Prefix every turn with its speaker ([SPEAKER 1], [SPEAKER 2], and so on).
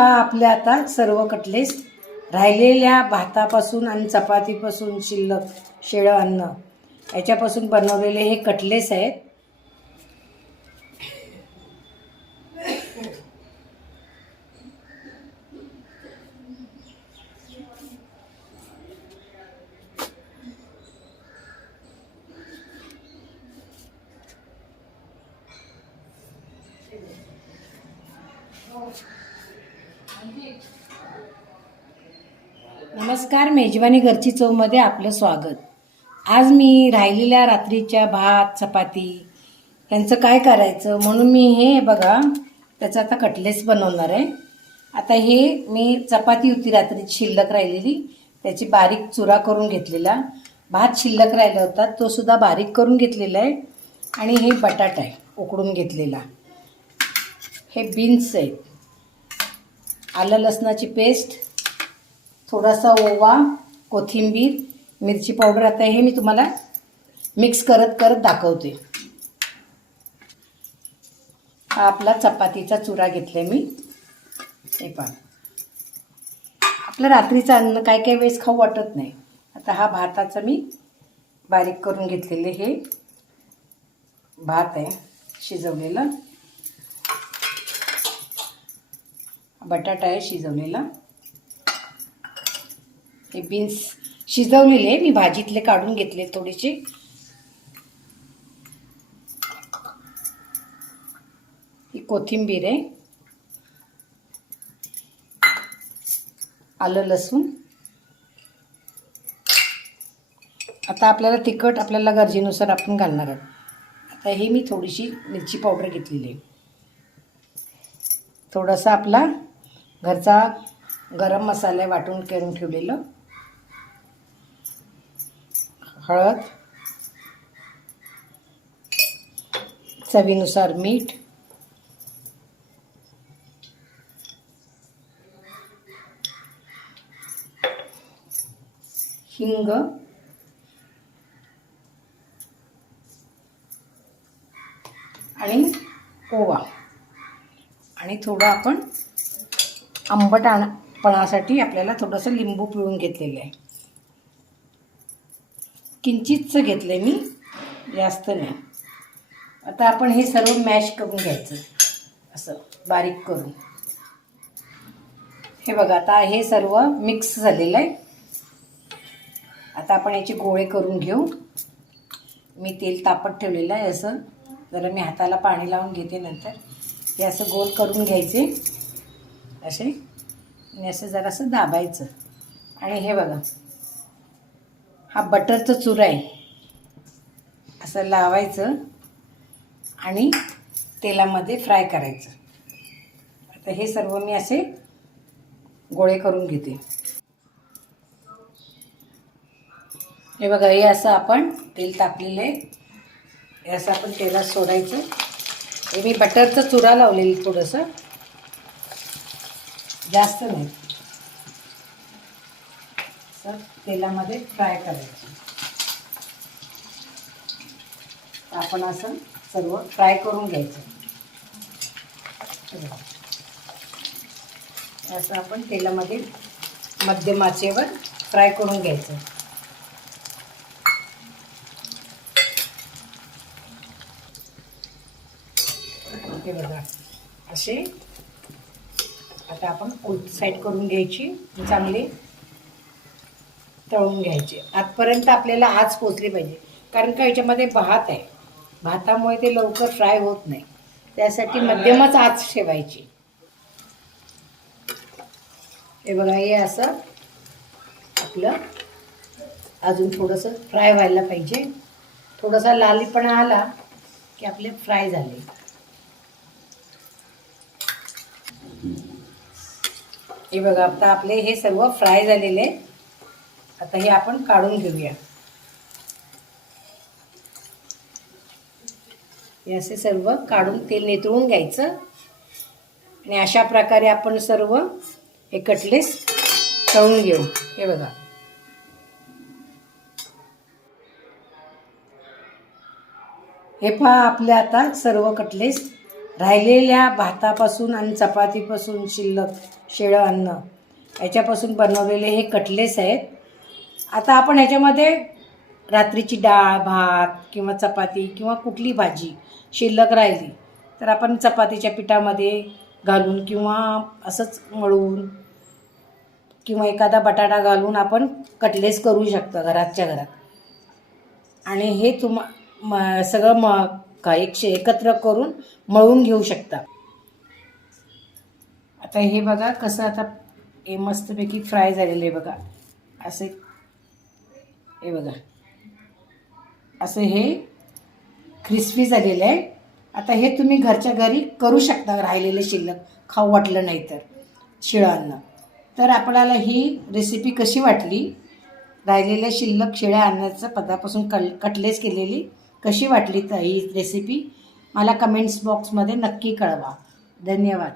[SPEAKER 1] पहा आपले आता सर्व कटलेस राहिलेल्या भातापासून आणि चपातीपासून शिल्लक शेळं अन्न याच्यापासून बनवलेले हे कटलेस आहेत. नमस्कार मेजवानी घरची चवमध्ये आपलं स्वागत. आज मी राहिलेल्या रात्रीच्या भात चपाती यांचं काय करायचं म्हणून मी हे बघा त्याचं आता कटलेस बनवणार आहे. आता हे मी चपाती होती रात्री शिल्लक राहिलेली त्याची बारीक चुरा करून घेतलेला. भात शिल्लक राहिला होता तो सुद्धा बारीक करून घेतलेला आहे आणि हे बटाटा आहे उकडून घेतलेला. हे बीन्स आहेत. आलं लसणाची पेस्ट थोडासा ओवा कोथिंबीर मिरची पावडर. आता हे मी तुम्हाला मिक्स करत करत दाखवते. हा आपला चपातीचा चुरा घेतला मी. हे पण आपलं रात्रीचं अन्न काय काय वेळेस खाऊ वाटत नाही. आता हा भाताचा मी बारीक करून घेतलेले हे भात आहे शिजवलेलं. बटाटा आहे शिजवलेला. हे बीन्स शिजवलेले मी भाजीतले काढून घेतले थोडेसे. ही कोथिंबीर आहे. आलं लसूण. आता आपल्याला तिखट आपल्याला गरजेनुसार आपण घालणार आहोत. आता ही मी थोडीशी मिरची पावडर घेतलेली आहे. थोडासा आपला घरचा गरम मसाला वाटून करून ठेवलेलं. हळद. चवीनुसार मीठ. हिंग. आणि ओवा. आणि थोडं आपण आंबट पणासाठी आपल्याला थोडंसं लिंबू पिळून घेतलेलं आहे. किंचितचं घेतलं आहे मी जास्त नाही. आता आपण हे सर्व मॅश करून घ्यायचं. असं बारीक करून. हे बघा आता हे सर्व मिक्स झालेलं आहे. आता आपण याचे गोळे करून घेऊ. मी तेल तापत ठेवलेलं आहे असं. जरा मी हाताला पाणी लावून घेते नंतर. हे असं गोल करून घ्यायचे. असे? आणि असं जरासं दाबायचं. आणि हे बघा. हा बटरचं चुरा आहे. असं लावायचं आणि तेलामध्ये फ्राय करायचं. आता हे सर्व मी असे गोळे करून घेते. हे बघा हे असं आपण तेल तापलेलं आहे. हे असं आपण तेलात सोडायचं. हे मी बटरचं चुरा लावलेलं थोडंसं. जास्त नाही. तर तेलामध्ये फ्राय करायचं. आपण असं सर्व फ्राय करून घ्यायचं. असं आपण तेलामध्ये मध्यमाचेवर फ्राय करून घ्यायचं. हे बघा असे आता आपण उलट साईड करून घ्यायची चांगली तळून घ्यायचे. आजपर्यंत आपल्याला आज पोचले पाहिजे. कारण का याच्यामध्ये भात आहे. भातामुळे ते लवकर फ्राय होत नाही. त्यासाठी मध्यमच आज ठेवायची. हे बघा हे असं आपलं अजून थोडंसं फ्राय व्हायला पाहिजे. थोडासा लालीपणा आला की आपले फ्राय झाले. हे बघा आता आपले हे सर्व फ्राय झालेले आता हे आपण काढून घेऊया. हे असे सर्व काढून तेल नितळून घ्यायचं. आणि अशा प्रकारे आपण सर्व हे कटलेस तळून घेऊ. हे बघा. हे पहा आपले आता सर्व कटलेस राहिलेल्या भातापासून आणि चपातीपासून शिल्लक. शेळं अन्न. याच्यापासून बनवलेले हे कटलेस आहेत. आता आपण ह्याच्यामध्ये रात्रीची डाळ भात किंवा चपाती किंवा कुठली भाजी शिल्लक राहिली तर आपण चपातीच्या पिठामध्ये घालून किंवा असंच मळून किंवा एखादा बटाटा घालून आपण कटलेस करू शकतो घरातच्या घरात. आणि हे तुम म सगळं म का एकशे एकत्र करून मळून घेऊ शकता. आता हे बघा कसं आता हे मस्तपैकी फ्राय झालेलं आहे बघा. असे हे बघा. असं हे क्रिस्पी झालेलं आहे. आता हे तुम्ही घरच्या घरी करू शकता राहिलेले शिल्लक. खाऊ वाटलं नाही तर शिळं तर आपल्याला ही रेसिपी कशी वाटली? राहिलेल्या शिल्लक शिळ्या अन्नाचं पदापासून कल कटलेस केलेली कशी वाटली तर ही रेसिपी मला कमेंट्स बॉक्समध्ये नक्की कळवा. धन्यवाद.